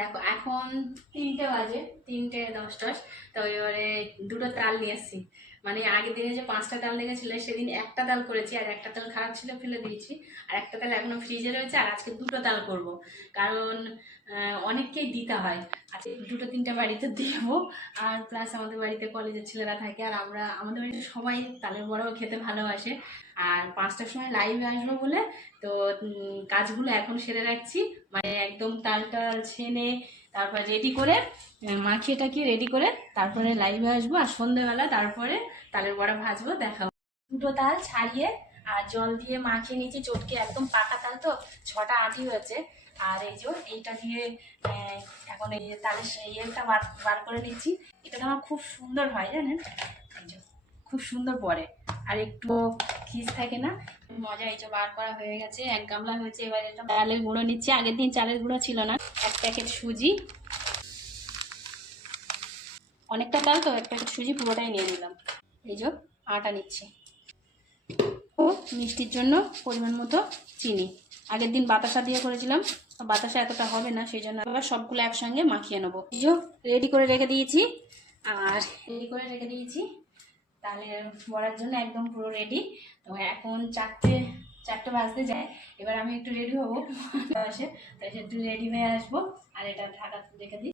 দেখো এখন 3টে বাজে, 3:10। তো এবারে দুটো তাল নিয়ে এসেছি। মানে আগের দিনে যে 5টা তাল লেগেছিল সেদিন একটা তাল করেছি, আর একটা তাল খারাপ ছিল ফেলে দিয়েছি, আর একটা তাল এখনো ফ্রিজে রয়েছে। আর আজকে দুটো তাল করব, কারণ অনেককেই দিতে হয়। আজকে দুটো 3টে বাড়িতে দেবো, আর প্লাস আমাদের বাড়িতে কলেজের ছেলেরা থাকে, আর আমাদের বাড়িতে সবাই তালের বড়াও খেতে ভালোবাসে। আর 5টার সময় লাইভে আসবো বলে তো কাজগুলো এখন সেরে রাখছি। মানে একদম তালটা ছেনে তারপর রেডি করে মাখিয়ে টাকিয়ে রেডি করে তারপরে লাইভে আসবো, আর সন্ধ্যেবেলা তারপরে তালের বড়া ভাজবো, দেখাবো। দুটো তাল ছাড়িয়ে আর জল দিয়ে মাখিয়ে নিয়েছি, চটকে একদম পাকা তাল তো 6টা আঁটি হয়েছে। আর এই যে এইটা দিয়ে এখন এই তালের ইয়েটা বার করে নিচ্ছি। এটা আমার খুব সুন্দর হয় জানেন, এই যে খুব সুন্দর পড়ে, আর একটু খিস থাকে না, মজা। এই যে বার করা হয়ে গেছে, 1 গামলা হয়েছে। এবার এটা চালের গুঁড়ো নিচ্ছি, আগের দিন চালের গুঁড়ো ছিল না। 1 প্যাকেট সুজি, অনেকটা তাল তো 1 প্যাকেট সুজি পুরোটাই নিয়ে নিলাম। এই যে আটা নিচ্ছি, ও মিষ্টির জন্য পরিমাণ মতো চিনি। আগের দিন বাতাসা দিয়ে করেছিলাম, বাতাসা এতটা হবে না, সেই জন্য আবার সবগুলো একসঙ্গে মাখিয়ে নেবো। এই যে রেডি করে রেখে দিয়েছি, তাহলে বড়ার জন্য একদম পুরো রেডি। তো এখন 4টে বাজতে যায়। এবার আমি একটু রেডি হবো, আসে তাই একটু রেডি হয়ে আসবো, আর এটা ঢাকা রেখে দিই।